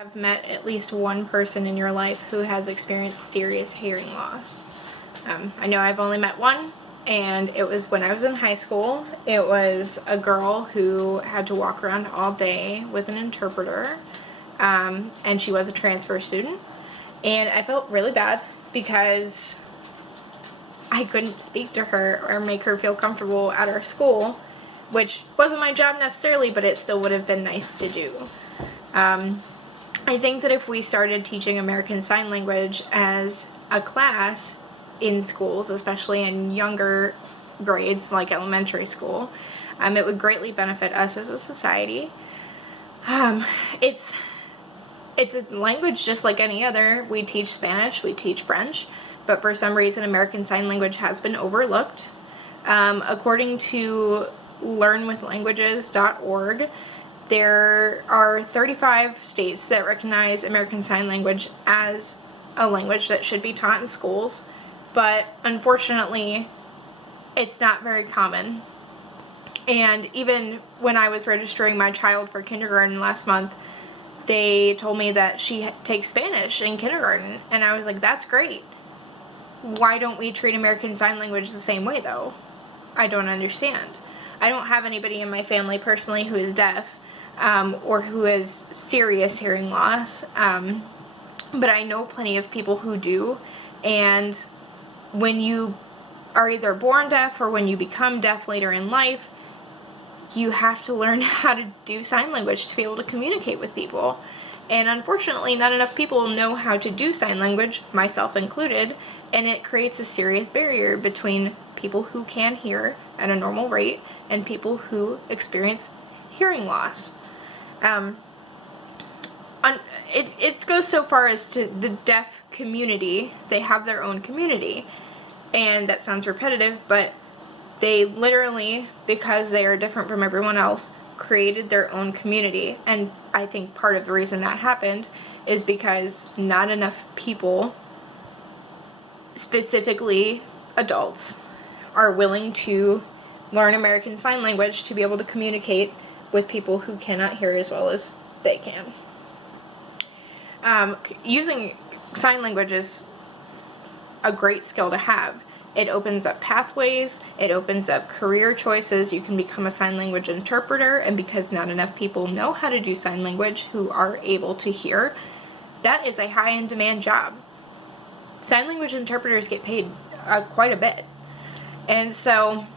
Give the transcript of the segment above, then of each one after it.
Have met at least one person in your life who has experienced serious hearing loss. I know I've only met one, and it was when I was in high school. It was a girl who had to walk around all day with an interpreter, and she was a transfer student, and I felt really bad because I couldn't speak to her or make her feel comfortable at our school, which wasn't my job necessarily, but it still would have been nice to do. I think that if we started teaching American Sign Language as a class in schools, especially in younger grades like elementary school, it would greatly benefit us as a society. It's a language just like any other. We teach Spanish, we teach French, but for some reason American Sign Language has been overlooked. According to learnwithlanguages.org, there are 35 states that recognize American Sign Language as a language that should be taught in schools, but unfortunately, it's not very common. And even when I was registering my child for kindergarten last month, they told me that she takes Spanish in kindergarten, and I was like, that's great. Why don't we treat American Sign Language the same way, though? I don't understand. I don't have anybody in my family personally who is deaf, or who has serious hearing loss, but I know plenty of people who do, and when you are either born deaf or when you become deaf later in life, you have to learn how to do sign language to be able to communicate with people. And unfortunately, not enough people know how to do sign language, myself included, and it creates a serious barrier between people who can hear at a normal rate and people who experience hearing loss. It goes so far as to the deaf community. They have their own community, and that sounds repetitive, but they literally, because they are different from everyone else, created their own community. And I think part of the reason that happened is because not enough people, specifically adults, are willing to learn American Sign Language to be able to communicate with people who cannot hear as well as they can. Using sign language is a great skill to have. It opens up pathways, it opens up career choices. You can become a sign language interpreter, and because not enough people know how to do sign language who are able to hear, that is a high in demand job. Sign language interpreters get paid quite a bit. And so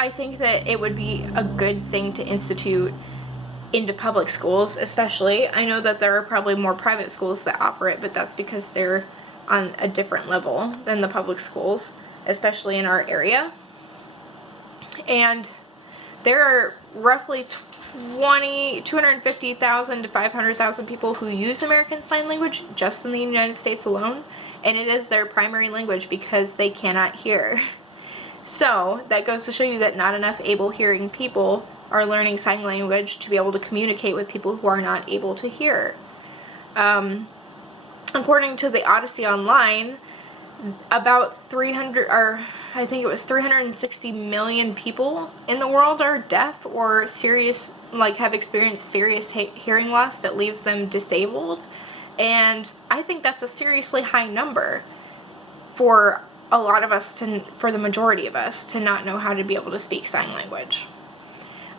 I think that it would be a good thing to institute into public schools, especially. I know that there are probably more private schools that offer it, but that's because they're on a different level than the public schools, especially in our area. And there are roughly 250,000 to 500,000 people who use American Sign Language just in the United States alone, and it is their primary language because they cannot hear. So that goes to show you that not enough able-hearing people are learning sign language to be able to communicate with people who are not able to hear. According to the Odyssey Online, about 360 million people in the world are deaf or have experienced serious hearing loss that leaves them disabled. And I think that's a seriously high number for a lot of us, for the majority of us, to not know how to be able to speak sign language.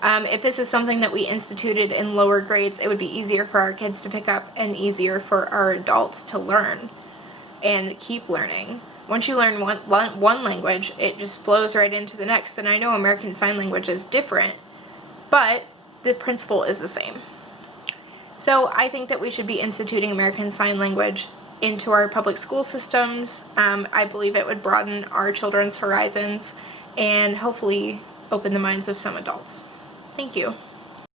If this is something that we instituted in lower grades, it would be easier for our kids to pick up and easier for our adults to learn and keep learning. Once you learn one language, it just flows right into the next. And I know American Sign Language is different, but the principle is the same. So I think that we should be instituting American Sign Language into our public school systems. I believe it would broaden our children's horizons and hopefully open the minds of some adults. Thank you.